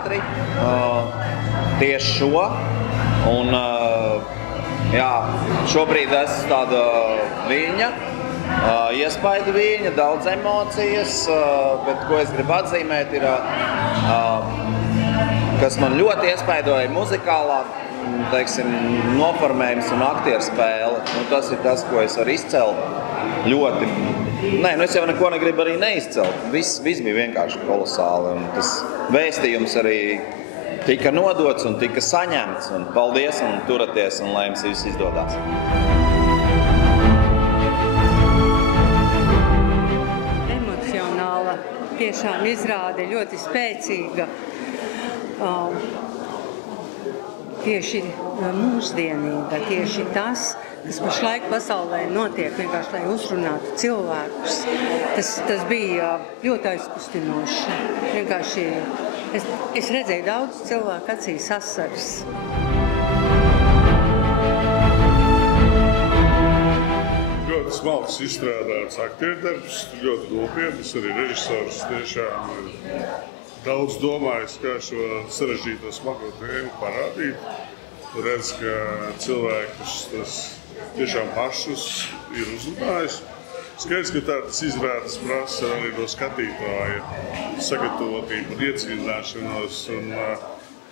teātrī tieši šo. Un, jā, šobrīd esmu tāda viļņa, iespaidu viļņa, daudz emocijas, bet ko es gribu atzīmēt ir, kas man ļoti iespaidoja muzikālā, teiksim, noformējums un aktieru spēle. Nu, tas ir tas, ko es varu izcelt ļoti. Nē, nu es jau neko negribu arī neizcelt. Viss bija vienkārši kolosāli. Un tas vēstījums arī tika nodots un tika saņemts. Un paldies un turaties un lai jums viss izdodās. Emocionāla tiešām izrāde ļoti spēcīga. Tieši mūsdienīga, tieši tas, kas pašlaik pasaulē notiek, vienkārši lai uzrunātu cilvēkus. Tas bija ļoti aizkustinoši. Vienkārši es redzēju daudz cilvēku acīs asaras. Ļoti smalks izstrādāts aktierdarbs, ļoti nopietns, arī režisors tiešām daudz domājis, kā šo sarežģīto smago tēmu parādīt. Redz, ka cilvēkus tas tiešām pašus ir uzrunājis. Skaidrs, ka tādas izrādes prasa arī no skatītāja sagatavotību un iecīnāšanos,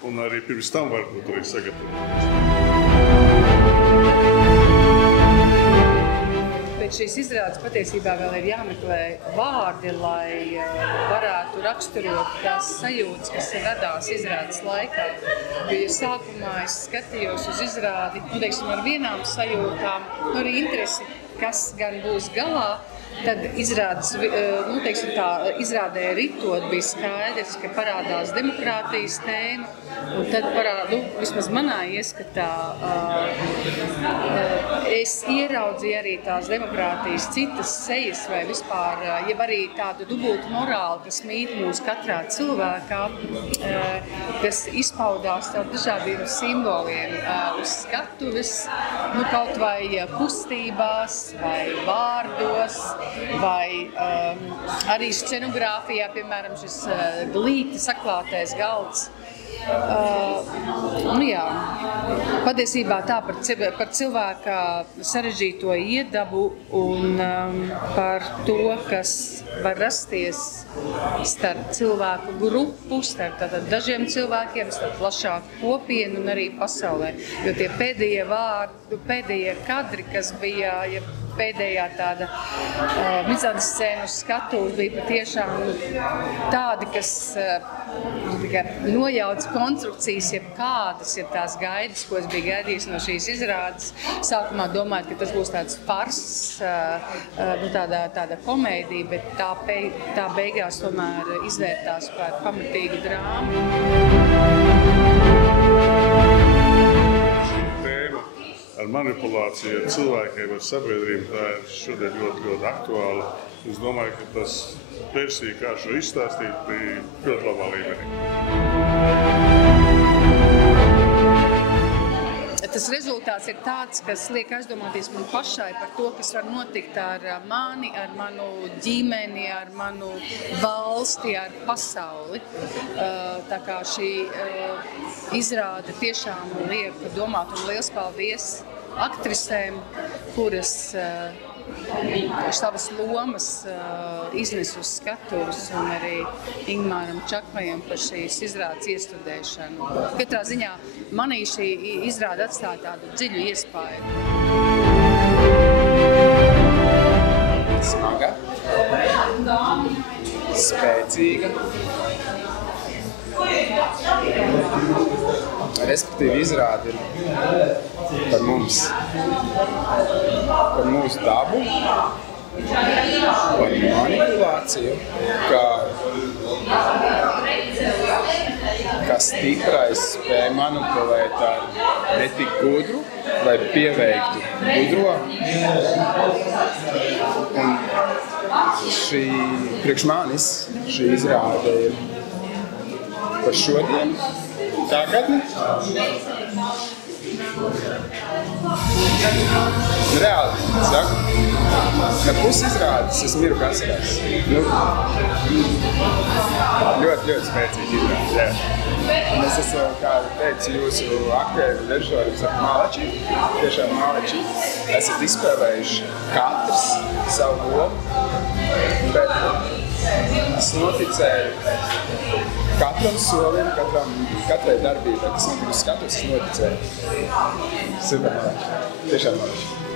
un arī pirms tam varbūt arī sagatavoties. Šīs izrādes patiesībā vēl ir jāmeklē vārdi, lai varētu raksturot tās sajūtas, kas radās izrādes laikā. Jo sākumā es skatījos uz izrādi, teiksim, ar vienām sajūtām, arī interesi, kas gan būs galā. Tad izrādē ritot bija skaidrs, ka parādās demokrātijas tēma, un tad vismaz manā ieskatā, es ieraudzīju arī tās demokrātijas citas sejas vai vispār, jeb arī tādu dubultu morāli, kas mīt mūsu katrā cilvēkā, kas izpaudās ar dažādiem simboliem uz skatuves, kaut vai kustībās, vai vārdos, vai arī scenogrāfijā, piemēram, šis glīti saklātais galds. Patiesībā tā par cilvēka sarežģīto iedabu un par to, kas var rasties starp cilvēku grupu, starp dažiem cilvēkiem, starp plašāku kopienu un arī pasaulē. Jo tie pēdējie kadri, kas bija, pēdējā tāda mizanscēnu skatuves bija patiešām tādi, kas nojauc konstrukcijas, jeb tās gaidas, ko es biju gaidījis no šīs izrādes. Sākumā domājot, ka tas būs tāds fars, tāda komēdija, bet tā beigās tomēr izvērtās par pamatīgu drāmu. Ar manipulāciju ar cilvēkiem, ar sabiedrību, tā ir šodien ļoti, ļoti aktuāla. Es domāju, ka tas versija, kā šo izstāstīt, bija ļoti labā līmenī. Tas rezultāts ir tāds, kas liek aizdomāties man pašai par to, kas var notikt ar mani, ar manu ģimeni, ar manu valsti, ar pasauli. Tā kā šī izrāde tiešām liek domāt, un liels paldies aktrisēm, kuras savas lomas iznes uz skatuves, un arī Ingmāram Čakmajam par šīs izrādes iestudēšanu. Katrā ziņā manī šī izrāde atstāja tādu dziļu iespaidu. Smaga, spēcīga, respektīvi izrāde par mums, par mūsu dabu, par manipulāciju, ka stiprais spēja manipulēt ar netik gudru, lai pieveiktu gudro. Un priekš manis šī izrāde ir par šodien, tagadni. Reāli, saku, pusi izrādes es miru kasarās. Ļoti spēcīgi izrādes, jā. Un es esmu, kā teicu, jūsu aktieru režisoru, saku, Malači, tiešām Malači, esat izspēlējuši katrs savu lomu, bet es noticēju katram solim, katrai darbībai, kas notika uz skatuves, es noticēju. Super Malači, tiešām Malači.